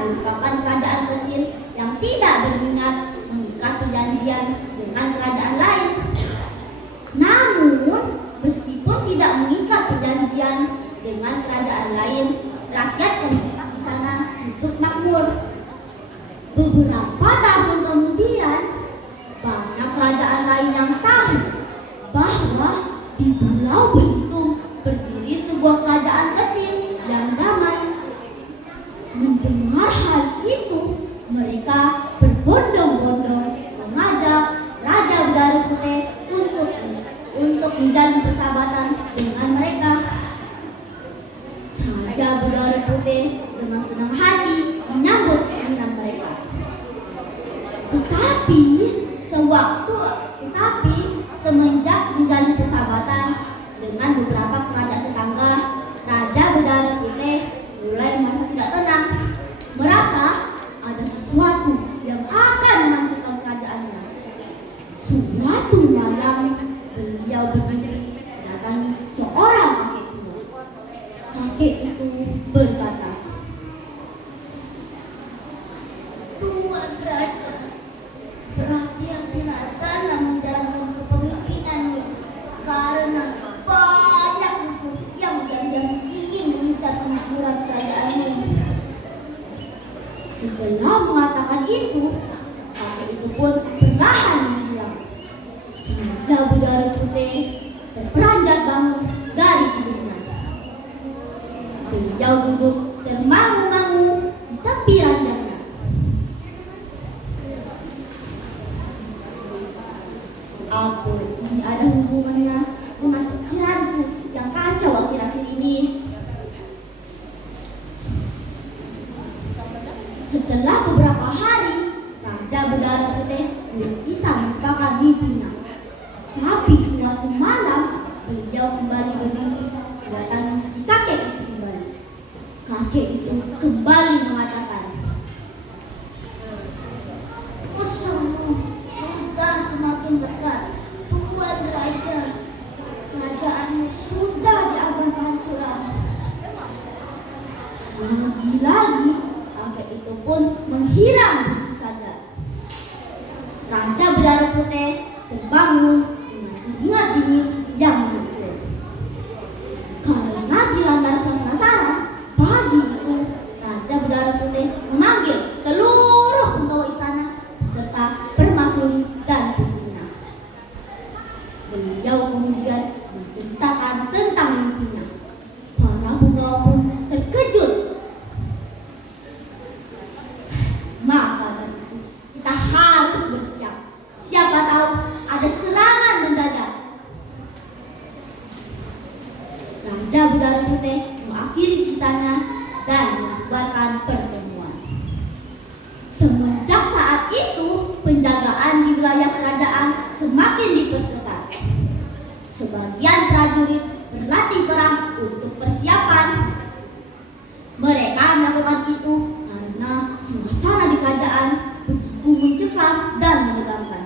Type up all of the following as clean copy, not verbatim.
merupakan kerajaan kecil yang tidak berminat mengikat perjanjian dengan kerajaan lain. Namun, meskipun tidak mengikat perjanjian dengan kerajaan lain, rakyat yang di sana hidup makmur. Beberapa tahun kemudian, banyak kerajaan lain yang tahu bahwa di Pulau Belitung berdiri sebuah kerajaan kecil yang damai. Mendengar hal itu, mereka berbondong-bondong mengajak Raja Berdarah Putih untuk menjalin persahabatan dengan mereka. Raja Berdarah Putih dengan senang hati menyambut keinginan mereka. Tetapi semenjak menjalin persahabatan dengan beberapa kerajaan tetangga, Raja Berdarah Putih mulai merasa tidak tenang, merasa ada sesuatu yang akan menghancurkan kerajaannya. Suatu malam, beliau berdiri mendatangi seorang kakek tua. Kakek itu berkata, "Tuan Raja, berhati-hatilah dalam menjalankan kepemimpinan karena banyak musuh yang diam-diam ingin mengincar kemakmuran kerajaanmu." Setelah mengatakan itu, kakek itu pun perlahan menghilang. Raja Berdarah Putih terperanjat bangun dari tidurnya. Beliau duduk termangu-mangu di tepi ranjangnya. Apa ini ada hubungannya dengan pikiranku yang kacau akhir-akhir ini? Setelah beberapa hari, Raja Berdarah Putih belum bisa melupakan mimpinya. Tapi suatu malam, beliau kembali bermimpi mendatangi si kakek itu kembali. Kakek itu kembali mengatakan, "Musuhmu sudah semakin dekat, Tuan Raja. Kerajaanmu sudah diambang kehancuran." Lagi-lagi, kakek itu pun menghilang begitu saja. Raja Berdarah Putih terbangun dengan keringat dingin yang mengepul. Karena dilanda rasa penasaran, pagi itu Raja Berdarah Putih memanggil seluruh penggawa istana beserta permaisuri dan putrinya. Beliau kemudian menceritakan tentang mimpinya. Para penggawa pun terkejut. Maka dari itu, kita harus bersiap. Siapa tahu ada serangan mendadak. Raja Berdarah Putih mengakhiri ceritanya dan membuatkan pertemuan. Semenjak saat itu, penjagaan di wilayah kerajaan semakin diperketat. Sebagian prajurit berlatih perang untuk persiapan. Mereka melakukan itu karena suasana di kerajaan begitu mencekam dan menegangkan.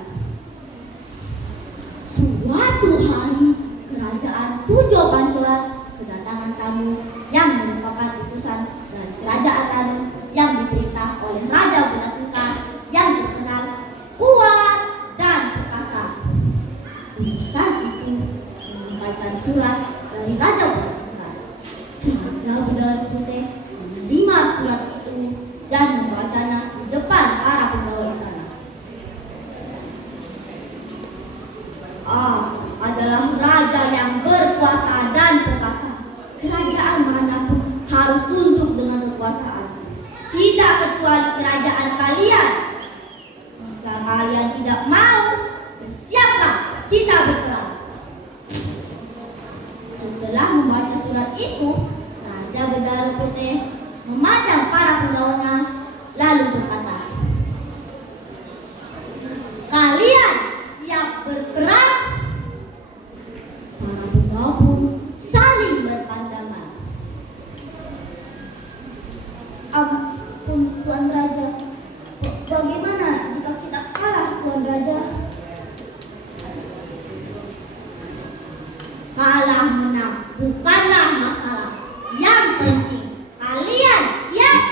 Suatu hari, kerajaan Tujuh Pancoran kedatangan tamu yang merupakan utusan dari kerajaan lain yang diperintah oleh Raja Bunasuka yang terkenal kuat dan perkasa. Utusan itu menyampaikan surat dari Raja Bunasuka. Raja Berdarah Putih menerima surat itu dan membacanya di depan para penggawa istana. Adalah raja yang berkuasa dan perkasa. Kerajaan manapun harus tunduk dengan kekuasaan, tidak kecuali kerajaan kalian. Jika kalian tidak mau, bersiaplah kita berperang. Setelah membaca surat itu, Raja Berdarah Putih memandang para penggawanya lalu berkata, "Kalian siap berperang?" Para penggawa pun saling berpandangan. "Ampun Tuan Raja, bagaimana jika kita kalah Tuan Raja?" "Kalah menang bukanlah masalah. Yang penting kalian siap."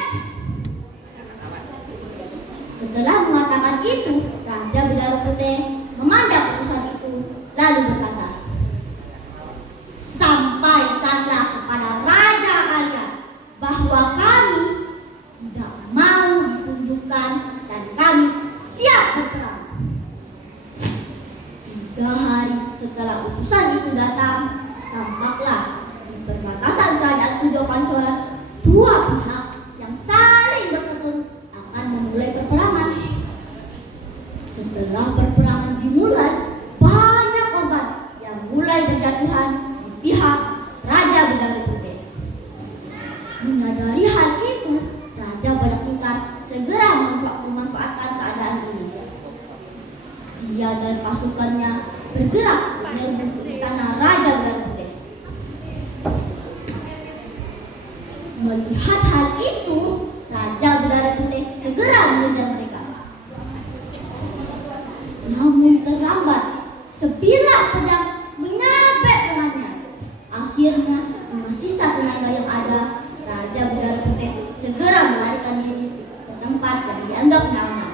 pasukan dan kami siap berperang. 3 hari setelah utusan itu datang, tampaklah di perbatasan kerajaan Tujuh Pancoran 2 pihak yang saling berseteru akan memulai peperangan. Setelah perperangan dimulai, banyak korban yang mulai berjatuhan di pihak Raja Bidari Putih. Menyadari hal itu, Raja Badak Singkar segera memanfaatkan keadaan ini. Dia dan pasukannya bergerak menuju istana Raja Bidari Putih. Melihat hal itu, Raja Bidari Putih segera mengejar mereka. Namun terlambat, sebilah pedang menyabet lengannya. Akhirnya, dengan sisa tenaga yang ada, Raja Bidari Putih segera melarikan diri ke tempat yang dianggap aman.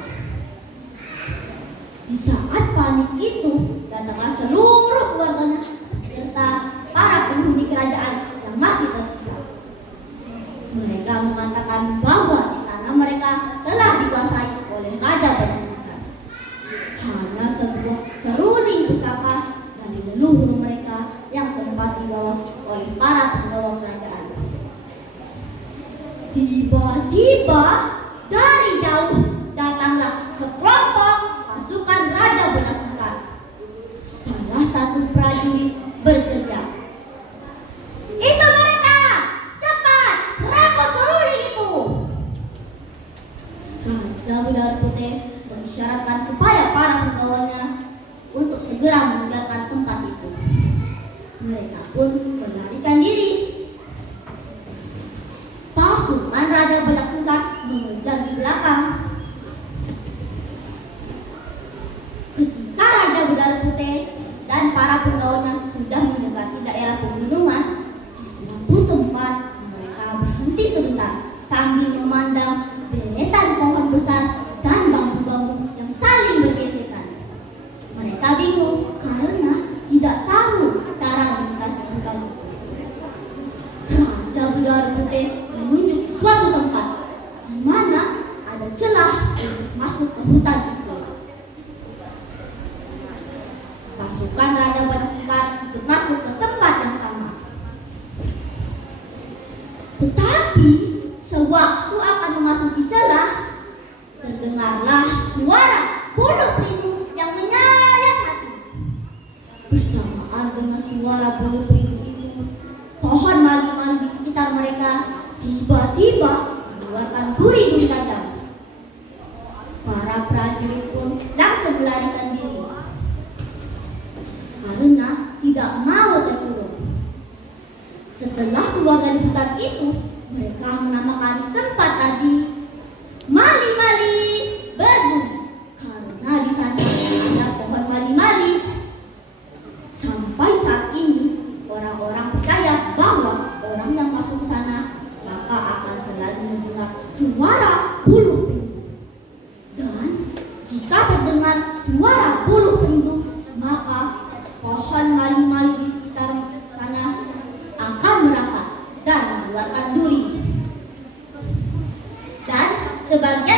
Di saat panik itu, datanglah seluruh keluarganya beserta para penghuni kerajaan yang masih tersisa. Mereka mengatakan bahwa istana mereka telah dikuasai oleh Raja Badak Singkar. Hanya sebuah seruling pusaka dari leluhur mereka yang sempat dibawa oleh para penggawa kerajaan. Tiba-tiba dari jauh datanglah sekelompok pasukan Raja Badak Singkar. Salah satu prajurit berteriak, "Itu mereka! Cepat, rakut seruling itu!" Raja Bidari Putih mengisyaratkan kepada para penggawanya untuk segera meninggalkan tempat itu. Mereka pun melarikan diri. Pasukan Raja Badak Singkar mengejar di belakang. Ketika Raja Bidari Putih dan para penggawanya sudah mendekati daerah pegunungan, di suatu tempat mereka berhenti sebentar sambil memandang deretan pohon besar dan bambu-bambu yang saling bergesekan. Mereka bingung karena tidak tahu cara melintasi hutan itu. Raja Bidari Putih menunjuk suatu tempat di mana ada celah untuk masuk ke hutan itu. Pasukan Raja Badak Singkar ikut masuk ke tempat yang sama. Tetapi sewaktu akan memasuki celah, terdengarlah suara bulu perindu yang menyayat hati. Bersamaan dengan suara bulu perindu itu, pohon mali-mali di sekitar mereka tiba-tiba mengeluarkan duri-duri tajam. Para prajurit pun langsung melarikan diri karena tidak mau terkurung. Setelah keluar dari hutan itu, mereka menamakan tempat tadi Mali-Mali Berduri karena di sana ada pohon mali-mali. Sampai saat ini, orang-orang percaya bahwa orang yang masuk ke sana maka akan selalu mendengar suara bulu perindu. Dan jika terdengar suara bulu perindu, maka pohon mali-mali di sekitar sana akan merapat dan mengeluarkan duri. Dan sebagian